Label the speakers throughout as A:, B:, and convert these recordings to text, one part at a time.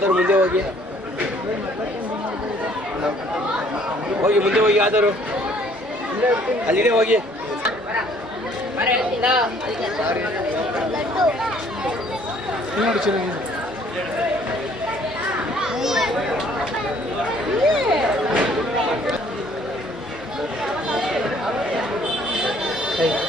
A: ಯಾವ್ದಾರು ಮುಂದೆ ಹೋಗಿ. ಹೋಗಿ ಮುಂದೆ ಹೋಗಿ ಆದರೂ. ಅಲ್ಲಿದೆ ಹೋಗಿ.
B: ನೋಡಿ ಚೆನ್ನಾಗಿದೆ
A: ಇಲ್ಲಿಂದ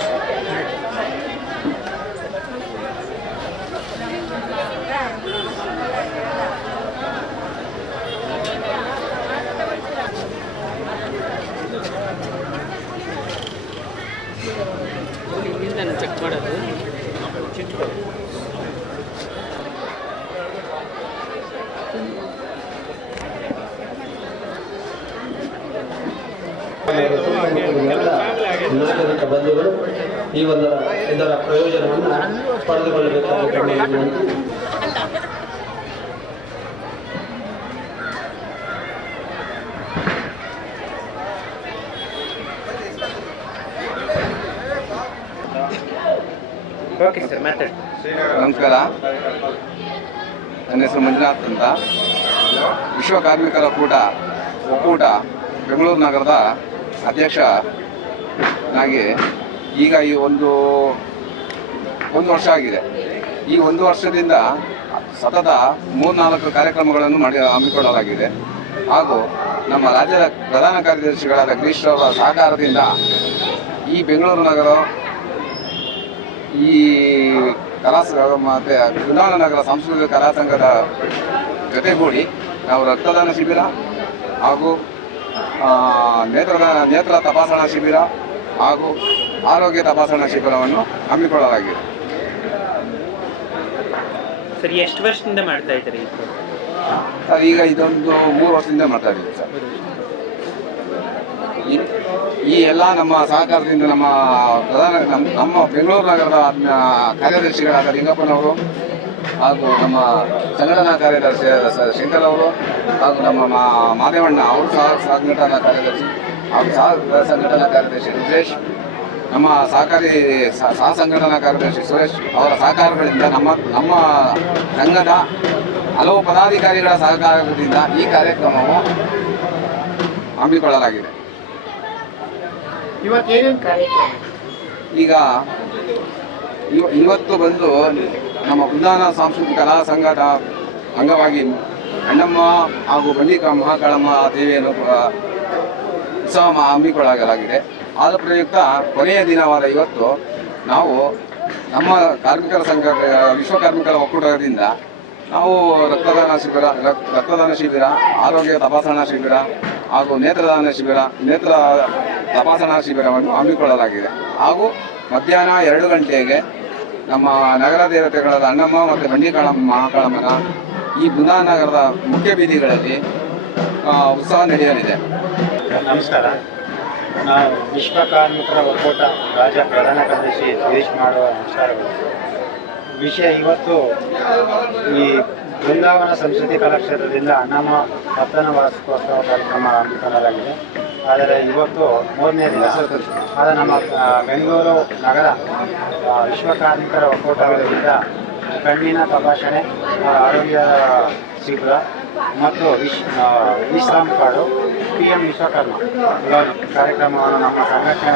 C: ನಾಗರಿಕ ಬಂಧುಗಳು ಈ ಒಂದು ಇದರ ಪ್ರಯೋಜನವನ್ನು
A: ಪಡೆದುಕೊಳ್ಳಬೇಕಾಗುತ್ತೆ
D: ನಮಸ್ಕಾರ. ನನ್ನ ಹೆಸರು ಮಂಜುನಾಥ್ ಅಂತ. ವಿಶ್ವ ಕಾರ್ಮಿಕರ ಕೂಟ ಒಕ್ಕೂಟ ಬೆಂಗಳೂರು ನಗರದ ಅಧ್ಯಕ್ಷ ಹಾಗೆ ಈಗ ಈ ಒಂದು ಒಂದು ವರ್ಷ ಆಗಿದೆ. ಈ ಒಂದು ವರ್ಷದಿಂದ ಸತತ ಮೂರ್ನಾಲ್ಕು ಕಾರ್ಯಕ್ರಮಗಳನ್ನು ಮಾಡಿ, ಹಮ್ಮಿಕೊಳ್ಳಲಾಗಿದೆ. ಹಾಗೂ ನಮ್ಮ ರಾಜ್ಯದ ಪ್ರಧಾನ ಕಾರ್ಯದರ್ಶಿಗಳಾದ ಗಿರೀಶ್ ಅವರ ಸಹಕಾರದಿಂದ ಈ ಬೆಂಗಳೂರು ನಗರ, ಈ ಕಲಾ ಮತ್ತು ಬೃಂದಾವನ ನಗರ ಸಾಂಸ್ಕೃತಿಕ ಕಲಾ ಸಂಘದ ಜೊತೆಗೂಡಿ ನಾವು ರಕ್ತದಾನ ಶಿಬಿರ ಹಾಗೂ ನೇತ್ರದ ನೇತ್ರ ತಪಾಸಣಾ ಶಿಬಿರ ಹಾಗೂ ಆರೋಗ್ಯ ತಪಾಸಣಾ ಶಿಬಿರವನ್ನು ಹಮ್ಮಿಕೊಳ್ಳಲಾಗಿದೆ.
A: ಸರ್ ಎಷ್ಟು ವರ್ಷದಿಂದ ಮಾಡ್ತಾ ಇದ್ದೀರಿ
D: ಸರ್ ಈಗ ಇದೊಂದು ಮೂರು ವರ್ಷದಿಂದ ಮಾಡ್ತಾ ಇದ್ದೀವಿ ಸರ್. ಈ- ಎಲ್ಲ ನಮ್ಮ ಸಹಕಾರದಿಂದ ನಮ್ಮ ಪ್ರಧಾನ ನಮ್ಮ- ಬೆಂಗಳೂರು ನಗರದ ಕಾರ್ಯದರ್ಶಿಗಳಾದ ಲಿಂಗಪ್ಪನವರು ಹಾಗೂ ನಮ್ಮ ಸಂಘಟನಾ ಕಾರ್ಯದರ್ಶಿ ಶಂಕರ್ ಅವರು ಹಾಗೂ ನಮ್ಮ ಮಾ- ಮಾದೇವಣ್ಣ ಅವರು ಸಹ ಸಂಘಟನಾ ಕಾರ್ಯದರ್ಶಿ ಹಾಗೂ ಸಹ ಸಂಘಟನಾ ಕಾರ್ಯದರ್ಶಿ ರುದ್ರೇಶ್ ನಮ್ಮ ಸಹಕಾರಿ ಸಹ ಸಂಘಟನಾ ಕಾರ್ಯದರ್ಶಿ ಸುರೇಶ್ ಅವರ ಸಹಕಾರಗಳಿಂದ ನಮ್ಮ ನಮ್ಮ ಸಂಘದ ಹಲವು ಪದಾಧಿಕಾರಿಗಳ ಸಹಕಾರದಿಂದ ಈ ಕಾರ್ಯಕ್ರಮವು ಹಮ್ಮಿಕೊಳ್ಳಲಾಗಿದೆ. ಈಗ ಇವತ್ತು ಬಂದು ನಮ್ಮ ಬೃಂದಾವನ ಸಾಂಸ್ಕೃತಿಕ ಕಲಾ ಸಂಘದ ಅಂಗವಾಗಿ ಅಣ್ಣಮ್ಮ ಹಾಗೂ ಬಂಡಿಕ ಮಹಾಕಾಳಮ್ಮ ದೇವಿಯನ್ನು ಉತ್ಸವ ಹಮ್ಮಿಕೊಳ್ಳಲಾಗಿದೆ ಆದ ಪ್ರಯುಕ್ತ ಕೊನೆಯ ದಿನವಾದ ಇವತ್ತು ನಾವು ನಮ್ಮ ಕಾರ್ಮಿಕರ ಸಂಘ, ವಿಶ್ವ ಕಾರ್ಮಿಕರ ಒಕ್ಕೂಟದಿಂದ ನಾವು ರಕ್ತದಾನ ಶಿಬಿರ, ರಕ್- ರಕ್ತದಾನ ಶಿಬಿರ, ಆರೋಗ್ಯ ತಪಾಸಣಾ ಶಿಬಿರ ಹಾಗೂ ನೇತ್ರದಾನ ಶಿಬಿರ, ನೇತ್ರ ತಪಾಸಣಾ ಶಿಬಿರವನ್ನು ಹಮ್ಮಿಕೊಳ್ಳಲಾಗಿದೆ. ಹಾಗೂ ಮಧ್ಯಾಹ್ನ ಎರಡು ಗಂಟೆಗೆ ನಮ್ಮ ನಗರ ದೇವತೆಗಳಾದ ಅಣ್ಣಮ್ಮ ಮತ್ತು ಬಂಡಿಕಾಳಮ್ಮ ಮಹಾಕಾಳಮ್ಮನ ಈ ನಗರದ ಮುಖ್ಯ ಬೀದಿಗಳಲ್ಲಿ ಉತ್ಸವ ನಡೆಯಲಿದೆ.
E: ನಮಸ್ಕಾರ. ನಾವು ವಿಶ್ವ ಕಾರ್ಮಿಕರ ಒಕ್ಕೂಟ ರಾಜ ಪ್ರಧಾನ ಕಾರ್ಯದರ್ಶಿ ಸುರೇಶ್ ಮಾಡುವ ನಮಸ್ಕಾರಗಳು ವಿಷಯ ಇವತ್ತು ಈ ಬೃಂದಾವನ ಸಂಸ್ಕೃತಿ ಕಲಾಕ್ಷೇತ್ರದಿಂದ ನಮ್ಮ ಪತ್ತನ ವಾರ್ಷಿಕೋತ್ಸವ ಕಾರ್ಯಕ್ರಮ ಹಮ್ಮಿಕೊಳ್ಳಲಾಗಿದೆ ಆದರೆ ಇವತ್ತು ಮೂರನೇ ದಿನ. ಆದರೆ ನಮ್ಮ ಬೆಂಗಳೂರು ನಗರ ವಿಶ್ವ ಕಾರ್ಮಿಕರ ಒಕ್ಕೂಟಗಳಿಂದ ಕಣ್ಣಿನ ತಪಾಸಣೆ ಆರೋಗ್ಯ ಶಿಬಿರ ಮತ್ತು ವಿಶ್ ವಿಶ್ರಾಮ್ ಕಾರ್ಡು ಪಿ ಎಂ ವಿಶ್ವಕರ್ಮ. ಕಾರ್ಯಕ್ರಮವನ್ನು ನಮ್ಮ ಸಂಘಟನೆ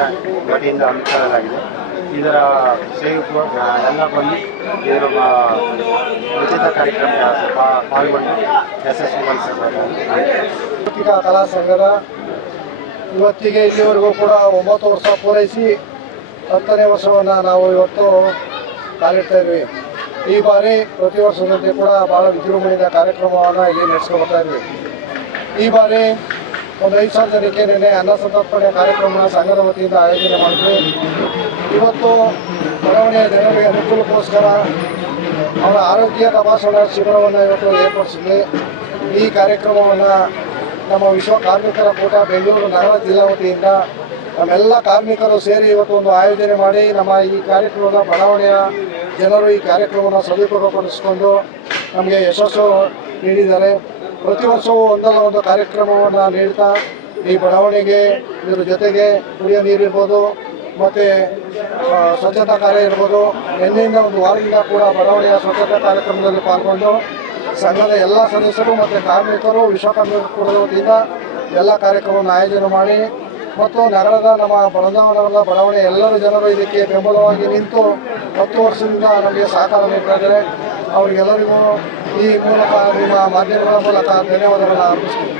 E: ವತಿಯಿಂದ ಹಮ್ಮಿಕೊಳ್ಳಲಾಗಿದೆ. ಇದರ ಸೇವಕು ಆ, ಎಲ್ಲ ಬಂದು ಇದರ ಉಚಿತ ಕಾರ್ಯಕ್ರಮ ಪಾಲ್ಗೊಂಡು ಯಶಸ್ವಿ
B: ಮಾಡಿಸಿದ ಕಲಾ ಸಂಘದ ಇವತ್ತಿಗೆ ಇಲ್ಲಿವರೆಗೂ ಕೂಡ ಒಂಬತ್ತು ವರ್ಷ ಪೂರೈಸಿ ಹತ್ತನೇ ವರ್ಷವನ್ನು ನಾವು ಇವತ್ತು ಕಾಲಿಡ್ತಾ ಇದ್ವಿ. ಈ ಬಾರಿ ಪ್ರತಿ ವರ್ಷದಂತೆ ಕೂಡ ಭಾಳ ವಿಜೃಂಭಣೆಯಿಂದ ಕಾರ್ಯಕ್ರಮವನ್ನು ಇಲ್ಲಿ ನಡೆಸ್ಕೊಳ್ತಾ ಇದ್ವಿ. ಈ ಬಾರಿ ಒಂದು ಐದು ಸಾವಿರ ಜನಕ್ಕೆ ನಿನ್ನೆ ಅನ್ನ ಸಂತರ್ಪಣೆ ಕಾರ್ಯಕ್ರಮನ ಸಂಘದ ವತಿಯಿಂದ ಆಯೋಜನೆ ಮಾಡಿದ್ವಿ. ಇವತ್ತು ಬಡಾವಣೆಯ ಜನರಿಗೆ ಅನುಕೂಲಕ್ಕೋಸ್ಕರ ಅವರ ಆರೋಗ್ಯ ತಪಾಸಣಾ ಶಿಬಿರವನ್ನು ಇವತ್ತು ಏರ್ಪಡಿಸಿದ್ವಿ. ಈ ಕಾರ್ಯಕ್ರಮವನ್ನು ನಮ್ಮ ವಿಶ್ವ ಕಾರ್ಮಿಕರ ಕೂಟ ಬೆಂಗಳೂರು, ನಗರ ಜಿಲ್ಲಾ ವತಿಯಿಂದ ನಮ್ಮೆಲ್ಲ ಕಾರ್ಮಿಕರು ಸೇರಿ ಇವತ್ತು ಒಂದು ಆಯೋಜನೆ ಮಾಡಿ ನಮ್ಮ ಈ ಕಾರ್ಯಕ್ರಮದ ಬಡಾವಣೆಯ ಜನರು ಈ ಕಾರ್ಯಕ್ರಮವನ್ನು ಸದುಪಯೋಗಪಡಿಸಿಕೊಂಡು ನಮಗೆ ಯಶಸ್ಸು ನೀಡಿದ್ದಾರೆ. ಪ್ರತಿ ವರ್ಷವೂ ಒಂದಲ್ಲ ಒಂದು ಕಾರ್ಯಕ್ರಮವನ್ನು ನೀಡ್ತಾ ಈ ಬಡಾವಣೆಗೆ, ಇದರ ಜೊತೆಗೆ ಕುಡಿಯೋ ನೀರಿರ್ಬೋದು ಮತ್ತು ಸ್ವಚ್ಛತಾ ಕಾರ್ಯ ಇರ್ಬೋದು. ನಿನ್ನೆಯಿಂದ ಒಂದು ವಾರದಿಂದ ಕೂಡ ಬಡಾವಣೆಯ ಸ್ವಚ್ಛತಾ ಕಾರ್ಯಕ್ರಮದಲ್ಲಿ ಪಾಲ್ಗೊಂಡು ಸಂಘದ ಎಲ್ಲ ಸದಸ್ಯರು ಮತ್ತು ಕಾರ್ಮಿಕರು ವಿಶ್ವಕರ್ಮ ಕುಲದ ವತಿಯಿಂದ ಎಲ್ಲ ಕಾರ್ಯಕ್ರಮವನ್ನು ಆಯೋಜನೆ ಮಾಡಿ ಮತ್ತು ನಗರದ ನಮ್ಮ ಬೃಂದಾವನದ ಬಡಾವಣೆ ಎಲ್ಲರೂ ಜನರು ಇದಕ್ಕೆ ಬೆಂಬಲವಾಗಿ ನಿಂತು ಹತ್ತು ವರ್ಷದಿಂದ ನಮಗೆ ಸಹಕಾರ ನೀಡ್ತಾ ಇದ್ದಾರೆ. ಅವರಿಗೆಲ್ಲರಿಗೂ ಈ ಮೂಲಕ ನಿಮ್ಮ ಮಾಧ್ಯಮಗಳ ಮೂಲಕ ಧನ್ಯವಾದಗಳನ್ನು ಅರ್ಪಿಸ್ತೀನಿ